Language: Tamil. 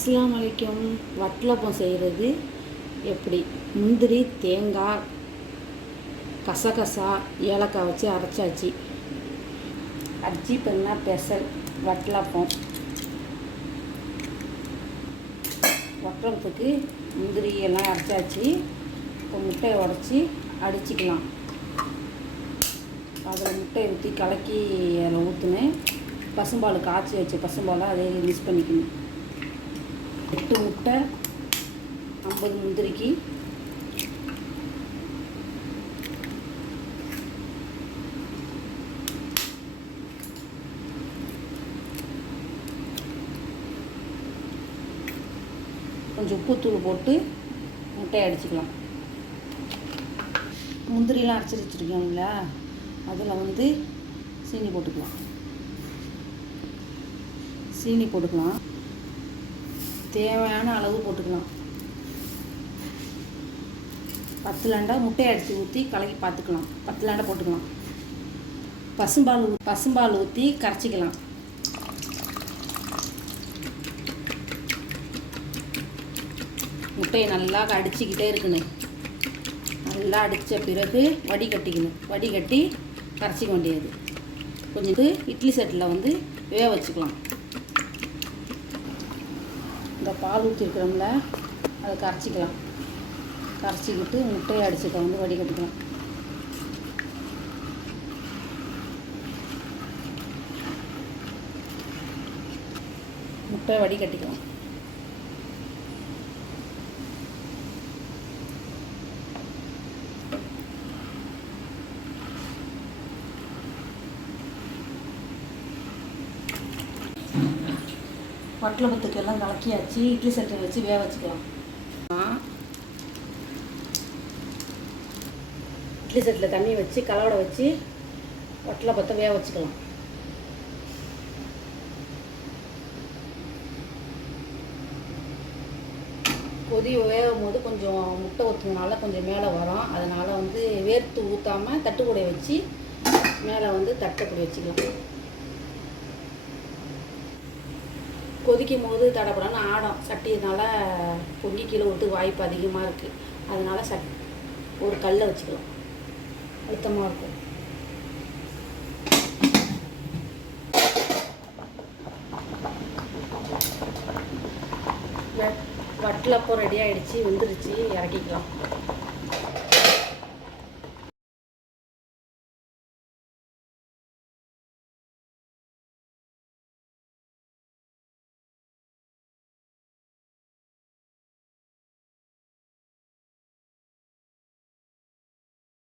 அஸ்ஸலாமு அலைக்கும். வட்டலப்பம் செய்கிறது எப்படி? முந்திரி, தேங்காய், கசகசா, ஏலக்காய் வச்சு அரைச்சாச்சு. அரைச்சி பண்ணா பெசல் வட்டலப்பம். வட்டலப்பத்துக்கு முந்திரி எல்லாம் அரைச்சாச்சு. இப்போ முட்டையை உடச்சி அடிச்சுக்கலாம். அதில் முட்டையை ஊற்றி கலக்கி அதில் ஊற்றுனேன். பசும்பால் காய்ச்சி வச்ச பசும்பாலை அதே மிக்ஸ் பண்ணிக்கணும். 8 முட்டை, 50 முந்திரிக்கு, கொஞ்சம் உப்புத்தூள் போட்டு முட்டையை அடிச்சுக்கலாம். முந்திரிலாம் அரைச்சி வச்சுருக்கோங்களா, அதில் சீனி போட்டுக்கலாம். தேவையான அளவு போட்டுக்கலாம். பத்துலாண்டா முட்டையை அடித்து ஊற்றி கலக்கி பார்த்துக்கலாம். பத்துலாண்டா போட்டுக்கலாம். பசும்பால் ஊற்றி கரைச்சிக்கலாம். முட்டையை நல்லா அடிச்சுக்கிட்டே இருக்கணும். நல்லா அடித்த பிறகு வடிகட்டி கரைச்சிக்க வேண்டியது. கொஞ்சம் இட்லி செட்டில் வேக வச்சுக்கலாம். இந்த பால் ஊற்றிருக்கிறோம்ல, அதை கரைச்சிக்கலாம். கரைச்சிக்கிட்டு முட்டையை அடிச்சுக்க வடிகட்டிக்கலாம். முட்டையை வடிகட்டிக்கலாம். வட்டலப்பத்துக்கு எல்லாம் கலக்கியாச்சு. இட்லி சட்டியை வச்சு வேக வச்சுக்கலாம். இட்லி சட்டியில் தண்ணி வச்சு கலவடை வச்சு வட்டலப்பத்தை வேக வச்சுக்கலாம். கொதி வேகும் போது கொஞ்சம் முட்டை ஊற்றுனால கொஞ்சம் மேலே வரும். அதனால் வேர்த்து ஊற்றாமல் தட்டுக்கூடைய வச்சு மேலே தட்டக்கூடைய வச்சுக்கலாம். கொதிக்கும் போது தடப்படான்னு ஆடும். சட்டினால பொங்கி கீழே ஊற்று வாய்ப்பு அதிகமாக இருக்குது. அதனால் ஒரு கல்லை வச்சுக்கலாம். அழுத்தமாக இருக்கும். வட்டலப்பம் ரெடி ஆகிடுச்சு. வெந்துருச்சு. இறக்கிக்கலாம்.